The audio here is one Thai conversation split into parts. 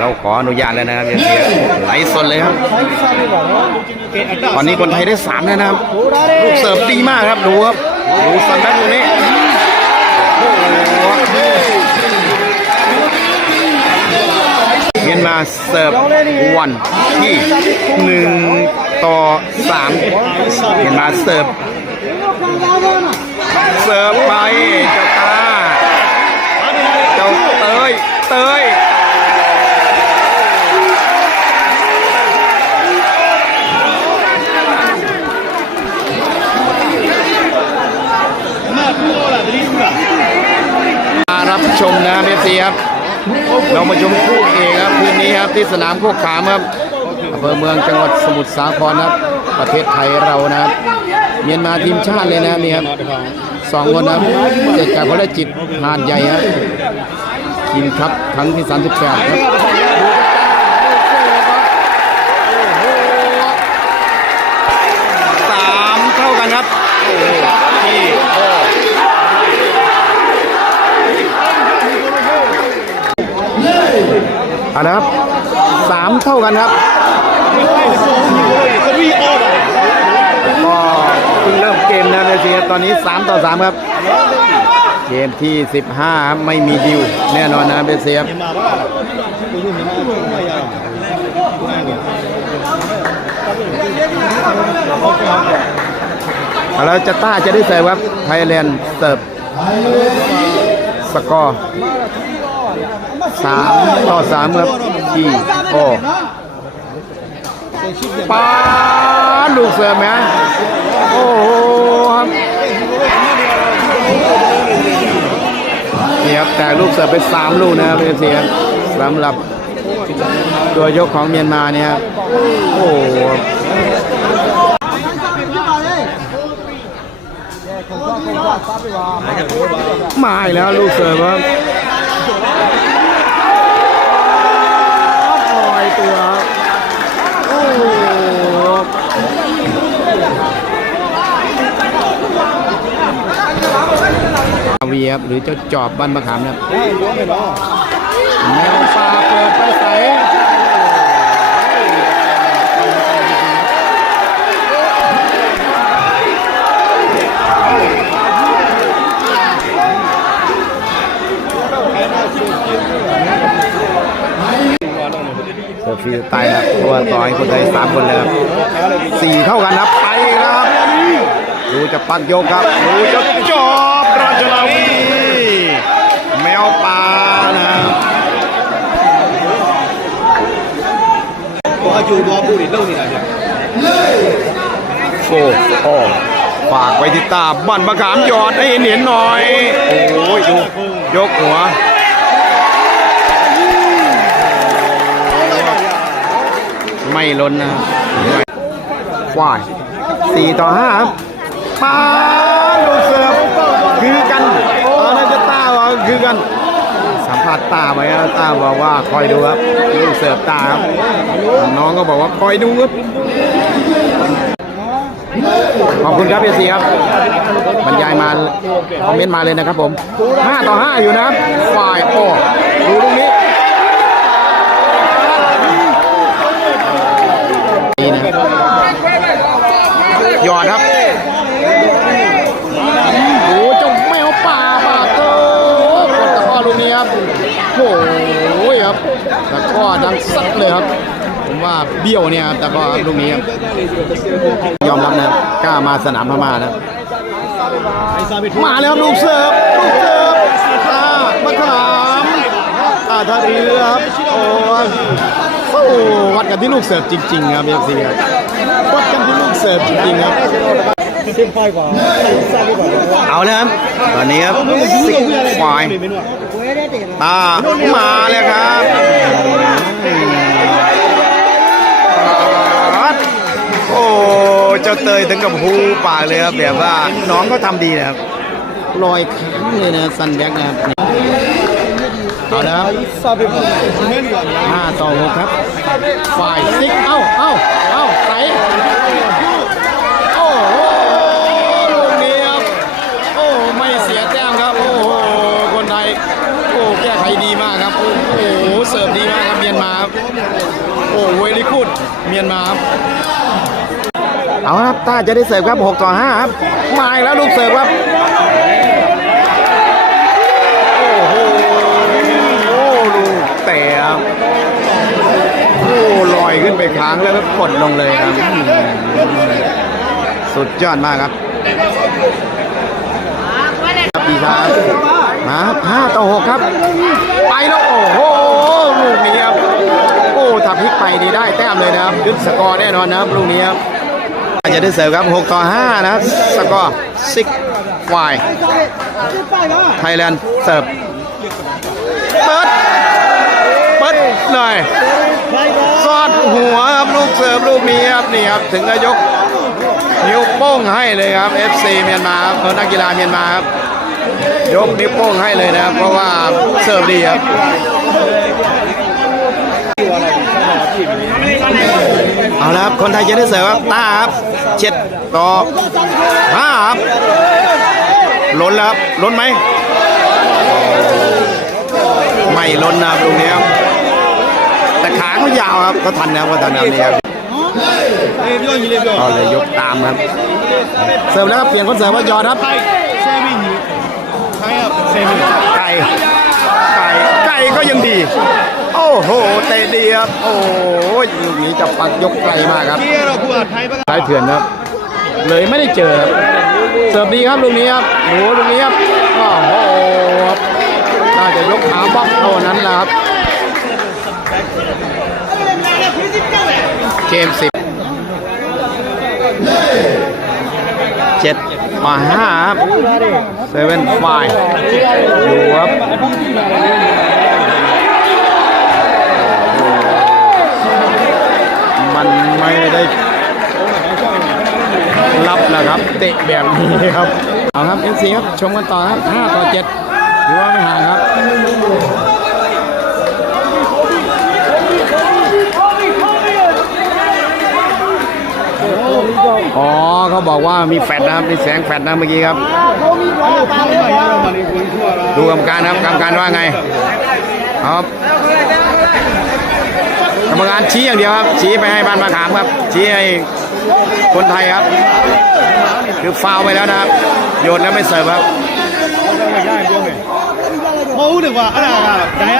เราขออนุญาตแล้วนะครับเสียไหลฟ์สดเลยครับตอนนี้คนไทยได้สามแล้วนะครับลูกเสิร์ฟดีมากครับดูครับดูสันแบ็คตรงนี้โอ้โหเมียนมาเสิร์ฟวันที่หนึ่งต่อสามเมียนมาเสิร์ฟเสิร์ฟไปเจ้าตาเจ้าเตยเตย มารับ ชมนะเบซีครับเรามาชมคู่เอกครับคืนนี้ครับที่สนามโคกขามครับอำเภอเมืองจังหวัดสมุทรสาครครับ ประเทศไทยเรานะครับเมียนมาทีมชาติเลยนะนี่ครับสองคนนะครับเสร็จจากพระจิตหาดใหญ่ครับทีนครับครั้งที่ 38 ครับสามเท่ากันครับ โอ้โหที่โอ้ เอาละครับสามเท่ากันครับก็เพิ่งเริ่มเกมนะเลยสิครับตอนนี้ 3 ต่อ 3 ครับ เกมที่ 15ครับไม่มีดิว แน่นอนนะเบสเซียบเอาแล้วจะต้าจะได้เสิร์ฟครับไทยแลนด์เสิร์ฟสกอร์ สามต่อสามครับที่โอ้ป้าลูกเสือไหมโอ้โหครับนี่ครับแต่ลูกเสือไปสามลูกนะครับเสียสำหรับตัวยกของเมียนมาเนี่ยโอ้โหมาอีกแล้วลูกเสือครับ ลอย ตัวโอ้โหอาวีครับหรือเจ้าจอบบ้านมะขามนะครับแมวป่าเปิดไปใส ฟรีตายครับตัวต่อยคนไทยสามคนเลยครับสี่เท่ากันครับไปครับดูจะปักโยกครับดูจะจอบราชนาวีแมวป่านะพออยู่บอบูดิเล่านี่นะโอ้โอ้ฝากไปที่ตาบ้านมะขามยอดให้เห็นหน่อย โอ้ยยกหัว ไม่ล้นนะครับว้ายสี่ต่อห้าครับปาดูเสิร์ฟคือกันเออน่าจะต้าว่าคือกัน สัมภาษณ์ตาไปครับตาบอกว่าคอยดูครับลูกเสิร์ฟตาครับน้องก็บอกว่าคอยดูครับขอบคุณครับเอซีครับบรรยายมาคอมเมนต์มาเลยนะครับผม 5 ต่อ 5 อยู่นะครับฝ่ายโอ้ดูตรงนี้นะครับหยอดครับ โอ้เจ้าแมวป่าป่าโตกดตะข้อลูกนี้ครับ โอ้ยครับ ก็ดังสักเลยครับ ผมว่าเบี้ยวเนี่ยแต่ก็ลูกนี้ครับยอมรับนะกล้ามาสนามพม่านะมาแล้วลูกเสิร์ฟลูกเสิร์ฟอ่ามาถามอาทาเรือครับโอ้โหวัดกันที่ลูกเสิร์ฟจริงๆครับเอฟซีครับวัดกันที่ลูกเสิร์ฟจริงๆครับเอาแล้วครับตอนนี้ครับสิงควาย อ่ามาเลยครับโอ้เจ้าเตยถึงกับหูปากเลยครับแบบว่าน้องก็ทำดีนะครับลอยค้างเลยนะซันแบกนะครับเอาแล้วห้าต่อหกครับฝ่ายซิกเอ้าเอ้า ดีมากครับ โอ้โห เสิร์ฟดีมากครับ เมียนมาครับ โอ้เวลิคูดเมียนมาครับเอาครับต้าจะได้เสิร์ฟครับ6ต่อ5ครับ มาอีกแล้วลูกเสิร์ฟครับ โอ้โหโอ้ลูกเตะครับโอ้ลอยขึ้นไปค้างแล้วก็กดลงเลยครับอืมสุดยอดมากครับครับดีครับ มาครับ5ต่อ6ครับ ไปแล้วโอ้โหลูกนี้ครับโอ้ถ้าพลิกไปนี่ได้แต้มเลยนะครับยึดสกอร์แน่นอนนะครับลูกนี้ครับจะได้เสิร์ฟครับ 6 ต่อ 5 นะครับ สกอร์6 y ไทยแลนด์เสิร์ฟเปิดเปิดหน่อยซอดหัวครับ ลูกเสิร์ฟลูกนี้ครับ นี่ครับ ถึงจะยก นิ้วโป้งให้เลยครับ FC เมียนมาครับนักกีฬาเมียนมาครับ ยกนิ้วโป้งให้เลยนะครับ เพราะว่าเสิร์ฟดีครับเอาละครับ คนไทยจะได้เสิร์ฟครับต้าครับเช็ดต่อห้าครับล้นแล้วครับล้นไหมไม่ล้นนะตรงนี้ครับแต่ขาเขายาวครับเขาทันนะครัเขาทันแล้รันี่ครับก็เลยยกตามครับ เสิร์ฟแล้วเปลี่ยนคนเสิร์ฟว่ายอดครับ เซมไก่ไก่ไก่ก็ยังดี โอ้โหเตะดีครับโอ้ยลูกนี้จะปักยกไกลมากครับสายเถื่อนครับ เลยไม่ได้เจอเสิร์ฟดีครับลูกนี้ครับโหลูกนี้ครับโอ้โหน่าจะยกขาบล็อกเท่านั้นแหละครับ เกมสิบเจ็ด มาห้าครับเซเว่นไฟอยู่ครับมันไม่ได้รับแล้วครับเตะแบบนี้ครับเอาครับ FC ครับชมกันต่อครับ5ต่อ7ถือว่าไม่ห่างครับ อ๋อเขาบอกว่ามีแฟลชนะครับ มีแสงแฟลชนะเมื่อกี้ครับ ดูกรรมการครับกรรมการว่าไงครับกรรมการชี้อย่างเดียวครับ ชี้ไปให้บ้านมาขามครับ ชี้ให้คนไทยครับ คือฟาวล์ไปแล้วนะครับ โยนแล้วไม่เสิร์ฟครับ မဟုတ်ဘူးလေကွာအဲ့ဒါကဒါရ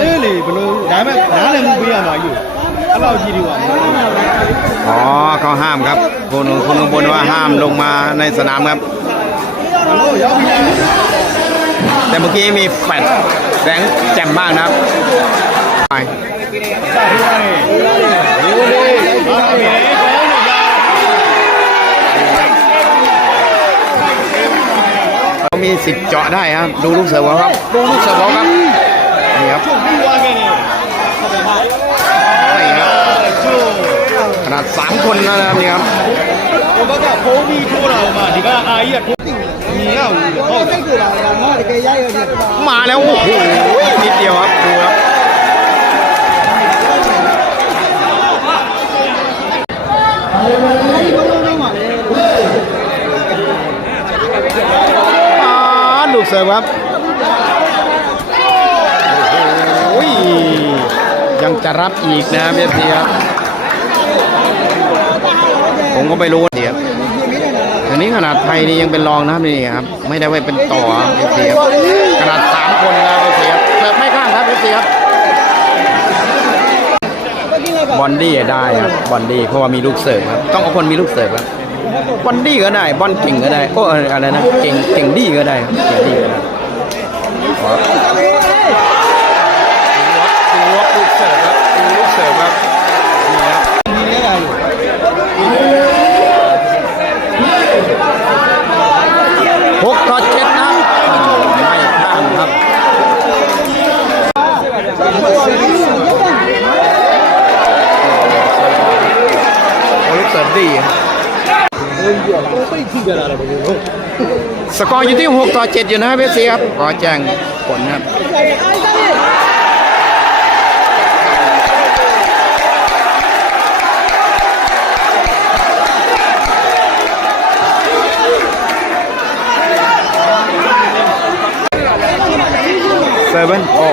အေးလေဘလို့ဒါပေမဲ့နားလည်းမပေးရမှာယူအဲ့လောက်ကြီးဒီကွာ อ๋อเขาห้ามครับ คนคนข้างบนว่าห้ามลงมาในสนามครับ แต่เมื่อกี้มีแฟดแสงแจ่มมากนะครับไปเขามีสิทธิ์เจาะได้ครับ ดูลูกเสือเครับ ดูลูกเสือครับ นี่ครับ สามคนนะครับนี่ครับผมก็จะโค้ดีทั่เรามาดีก็อาเอียดมาแล้วโอ้โหนิดเดียวครับดูครับลูกเสิร์ฟครับยังจะรับอีกนะเบียร์ครับ ผมก็ไม่รู้เดี๋ยวทีนี้ขนาดไทยนี่ยังเป็นรองนะครับนี่ครับ ไม่ได้ไว้เป็นต่อเอฟซีครับขนาดสามคนแล้วเอฟซีครับเสิร์ฟไม่ข้างครับเอฟซีครับบอนดี้ได้ครับบอนดี้เพราะว่ามีลูกเสิร์ฟครับต้องเอาคนมีลูกเสิร์ฟครับบอนดี้ก็ได้บอลเก่งก็ได้โอ้อะไรนะเก่งเก่งดี้ก็ได้เก่งดี้ก็ได้ครับดูครับดูลูกเสิร์ฟครับดูลูกเสิร์ฟครับนี่ครับ หกต่อเจ็ดนะครับไม่ข้ามครับโอ้ลูกเสิร์ฟดีครับ สกอร์อยู่ที่ 6 ต่อ 7 อยู่นะครับเอฟซีครับขอแจ้งผลนะครับเซเว่นโอ้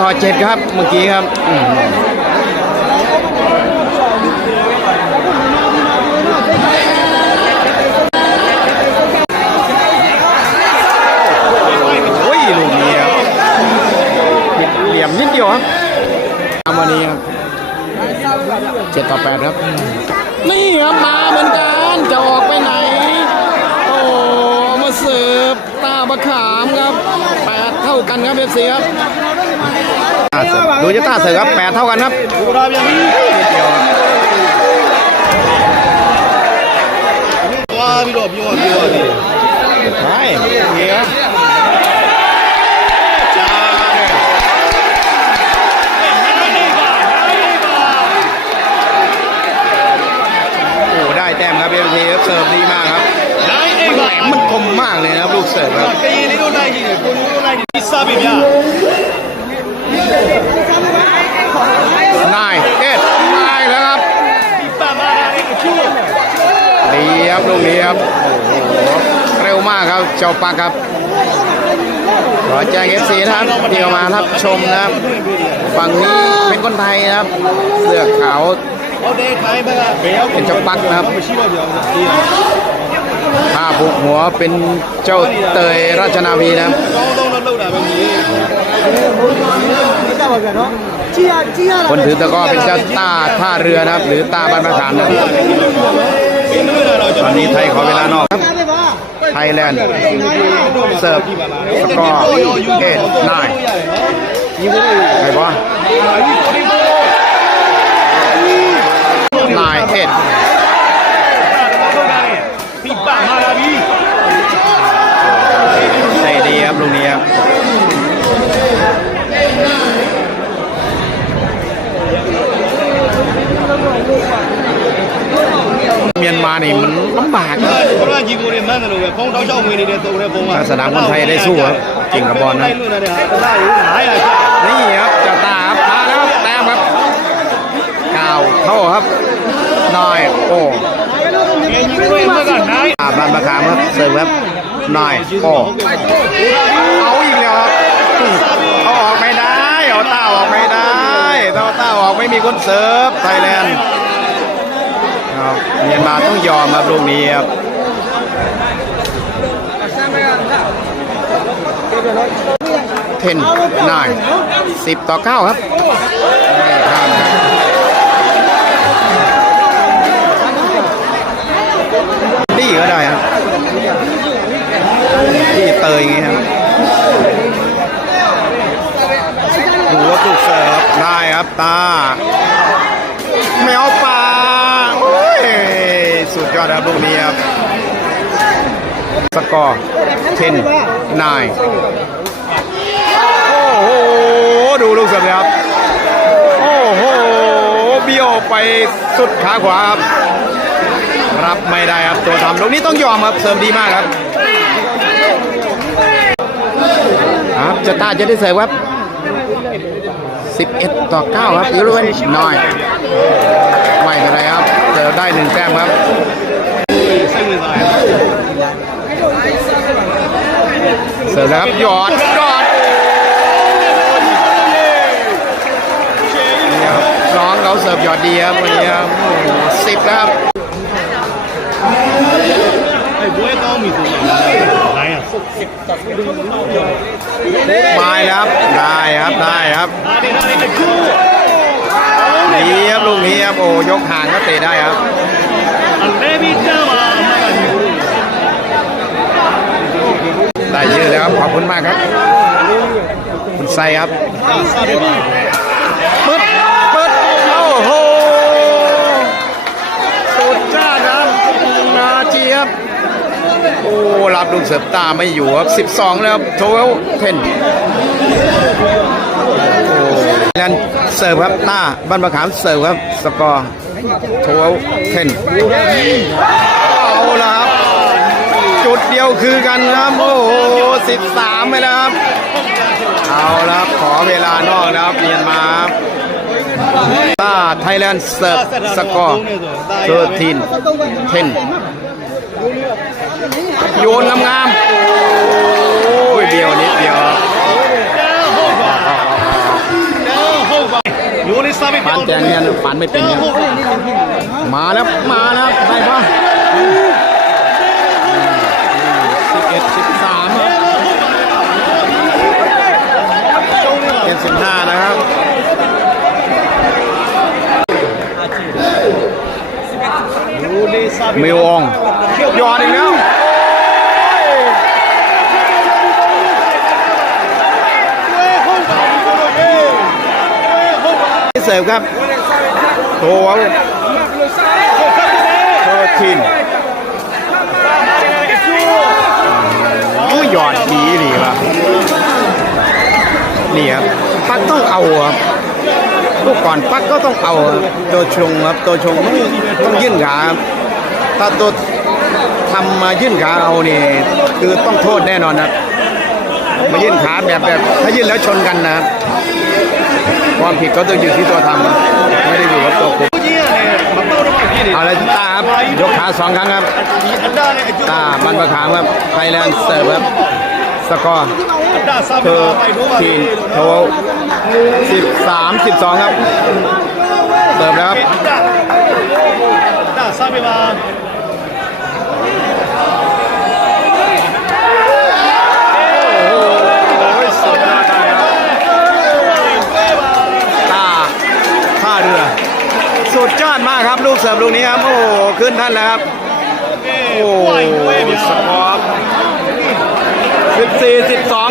ต่อ เจ็ดครับเมื่อกี้ครับโอ้ยลูกนี้ครับเหลี่ยมนิดเดียวครับทำวันนี้ครับเจ็ดต่อแปดครับ นี่ครับมาเหมือนกันจะออกไปไหน โอ้มาเสิร์ฟตาบะขามครับแปดเท่ากันครับเอฟซีครับาเสือดูเจต้าเสริอครับแปดเท่ากันครับว้าพี่โดพี่โด้โดใช่เฮียได้แต้มครับเอฟซีเสิร์ฟดีมากครับมันแหลมมันคมมากเลยนะครับลูกเสิร์ฟครับ นายเอ็ดนายแล้วครับดีครับลูเนี้ครับโอ้โเร็วมากครับเจ้าปักครับขอแจ้งเอฟซีนะครับที่มาทับชมนะครับฝั่งนี้เป็นคนไทยนะครับ เสื้อขาวเป็นเจ้าปักนะครับผ้าผูหัวเป็นเจ้าเตยราชนาวีนะครับ วกันเนาะเชียเชียคนถือตะก้อเป็นเจ้าตาท่าเรือนะครับ หรือตาบ้านมะขามนะตอนนี้ไทยขอเวลานอกครับไทยแลนด์เสิร์ฟสกอร์เกตนายใครบอนายเอ็ด เมียนมานี่มันลำบากถ้าสนามคนไทยได้สู้ครับจริงกับบอลนะนี่ครับจะตาครับมาแล้วแต้มครับก้าวเท่าครับนอยโอ้บานประคามครับเซิร์ฟครับนอยโอ้เอาอีกแล้วครับเขาออกไม่ได้เอาต้าออกไม่ได้เต้าต้าออกไม่มีคนเซิร์ฟไทยแลนด์ ครับเมียนมาต้องยอมครับลูกนี้ครับเทนนายสิบต่อเก้าครับข้ามดีก็ได้ครับดีเตยอย่างงี้ครับดูว่าถูกเสิร์ฟได้ครับตาแมวป่าโอ้ย สุดยอดครับลูกนี้ครับสกอร์เทนนายโอ้โห ดูลูกเสิร์ฟครับ โอ้โห เบี้ยวไปสุดขาขวาครับ รับไม่ได้ครับ ตัวทำลูกนี้ต้องยอมครับ เสิร์ฟดีมากครับครับจะตาจะได้เสิร์ฟครับ11 ต่อ 9 ครับยูรเวนน้อย ไม่เป็นไรครับเสิร์ฟได้หนึ่งแต้มครับ สิร์ฟแล้วครับหยอดหยอดน้องเขาเสิร์ฟหยอดดีครับวันนี้ครับสิบครับไมาครับได้ครับได้ครับดีครับลูกนี้ครับโอ้ยกห่างก็เตะได้ครับ ส่ครับปึ๊บปึ๊บโอ้โหสุดยอดครับนาทีครับโอ้รับลูกเสิร์ฟตาไม่อยู่ครับ 12 แล้วโทเวลเทนนั้นเสิร์ฟครับหน้าบ้านระขามเสิร์ฟครับ สกอร์โทเวลเทนเอาละครับ จุดเดียวคือกันครับ โอ้โห 13ไปแล้วครับ เอาละขอเวลานอกแล้วเปลี่ยนมาต้าไทยแลนด์เซิร์ฟสกอร์เทอร์นเทนโยนงามๆโอ้ยเดียวนิดเดียวปานแจงเนี่ยฝันไม่เป็นมาแล้วมาแล้วได้ปะ 85 นะครับมิวองยอนอีกแล้วเสร์ฟครับโทวาโททินโอ้ยอดดีดีว่ะ นี่ครับปักต้องเอาครับลูกก่อนปักก็ต้องเอาตัวชงครับตัวชงต้องต้องยื่นขาถ้าตัวทำมายื่นขาเอาเนี่คือต้องโทษแน่นอนนะมายื่นขาแบบแบบถ้ายื่นแล้วชนกันนะความผิดก็ต้องอยู่ที่ตัวทำไม่ได้อยู่กับตัวคุมเอาเลยตาครับยกขาสองครั้งครับตาบันประขางครับไทยแลนด์เสิร์ฟครับสกอร์ คือทีมโทรสิบสามสิบสองครับเติมครับตาล้าเรือสุดยอดมากครับลูกเสิร์ฟลูกนี้ครับ โอ้ขึ้นท่านแล้วครับโอ้สปอร์ต14 12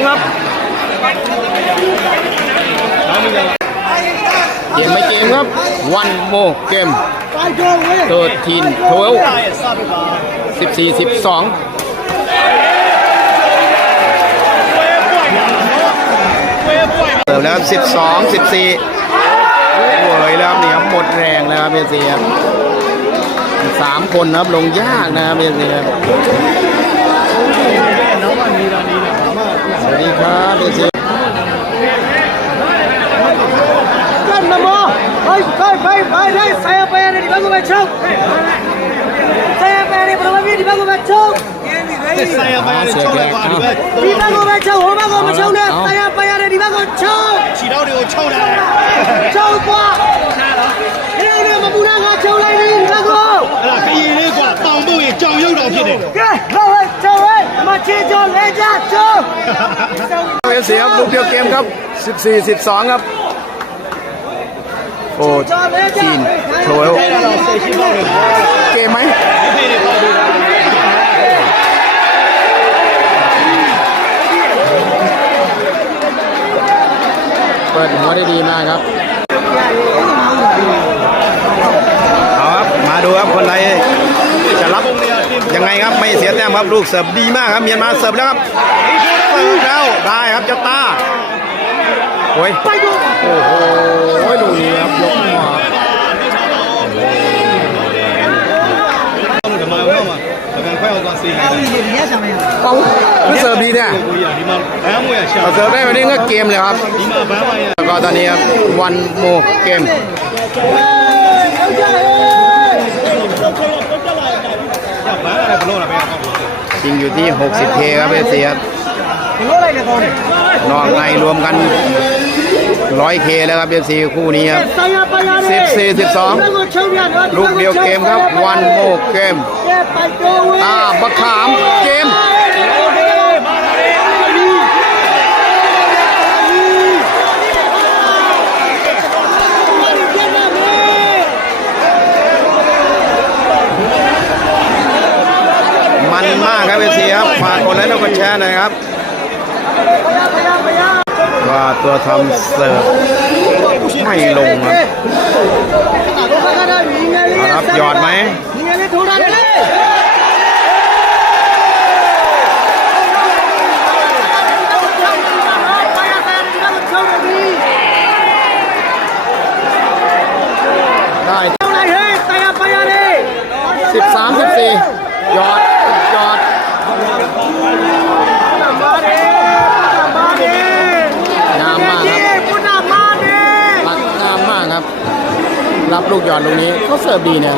ไม่เกมครับ one more game 13 12 14 12เติมแล้วสิบสองสิบสี่โวยแล้วเนี่ยหมดแรงแล้วครับเบเซียสามคนนะครับลงยากนะครับเบเซีย ไปในที่บ้านกูไปชกใส่ไปในบริเวณที่บ้านกูไปชก စစ်ဆိုင်ရပိုင်းနဲ့ချုပ်လိုက်ပါဒီဘက် ที่บ้านกูไปชกหัวบ้านกูไม่ชกเนี่ยใส่ไปในที่บ้านกูชก ခြေထောက်တွေကိုချုပ်လာတယ် ชกกว่าเฮ้ยเนี่ยมาปูนาชกเลยนี่ที่บ้านกู အဲ့ဒါခရီးလေးကတောင်ဖို့ရင်ကြောင်ရုပ်တော်ဖြစ်တယ် เฮ้ยเฮ้ยชกเฮ้ยมาเชี่ยชกเลยจ้าชก เอเซียครับลูกเดียวเกมครับ โอ้จีนโชว์แล้วเกมไหมเปิดหัวได้ดีมากครับเาครับมาดูครับคนไทยจะรับยังไงครับไม่เสียแต้มครับลูกเสิร์ฟดีมากครับเมียนมาเสิร์ฟแล้วครับเสิร์ฟแล้วได้ครับเจ้าตา โอ้ยไปดูโอ้โหดูดีครับยกขึ้นมาเอาคือเสิร์ฟดีเนี่ยเสิร์ฟได้วันนี้ก็เกมเลยครับแล้วก็ตอนนี้วันโมเกมจริงอยู่ที่ 60เทครับเอเซีย นี่ยตอนนี้นอกในรวมกัน100เคแล้วครับเอเซียคู่นี้ครับสิบสี่สิบสองลูกเดียวเกมครับวันโมเกมอ่าบักขามเกมมันมากครับเอเซียครับฝากกดไลค์แล้วกดแชร์หน่อยครับ ว่าตัวทำเสิร์ฟไม่ลงครับเอาละครับหยอดไหมได้สิบสามสิบสี่หยอดหยอดงามมากครับรักงามมากครับับ ลูกหย่อนลูกนี้เขาเสิร์ฟดีเนี่ย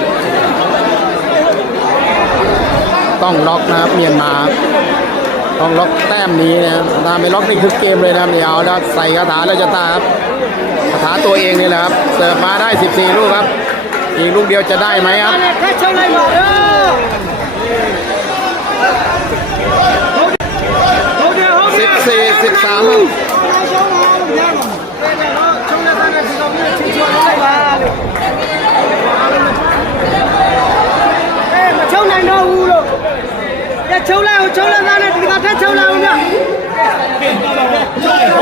ต้องล็อกนะครับเมียนมาต้องล็อกแต้มนี้นะตาไม่ล็อกนี่คือเกมเลยนะเดี๋ยวแล้ใส่คาถาแล้วจะตาครับคาถาตัวเองนี่แหละครับเสิร์ฟมาได้ 14 ลูกครับ อีกลูกเดียวจะได้ไหมครับแค่เไรสิบสี่สิบสามลูก châu này nó u rồi Để châu lao châu lao ra này thì ta thấy châu lao nhá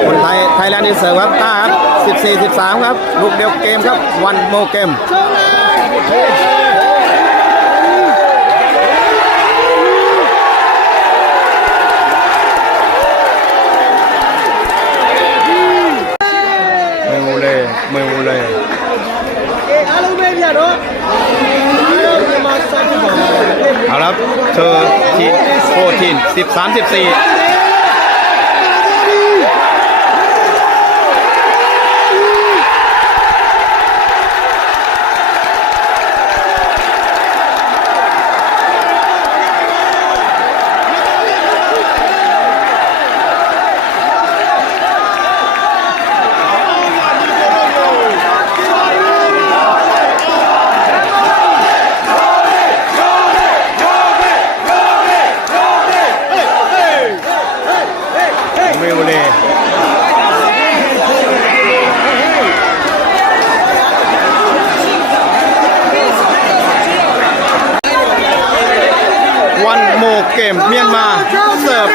คนไทยไทยแลนด์อินเสิร์ฟครับต้าครับ 14 13 ครับ ลูกเดียวเกมครับ วันโมเกม เธอทีโฟทีนสิบสามสิบสี่ ร็วเลยวันโมเกมเมียนมาเสิร์ฟ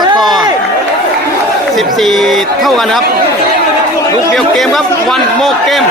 สกอร์ 14 เท่ากันครับ ลูกเดียวเกมครับ วันโมเกม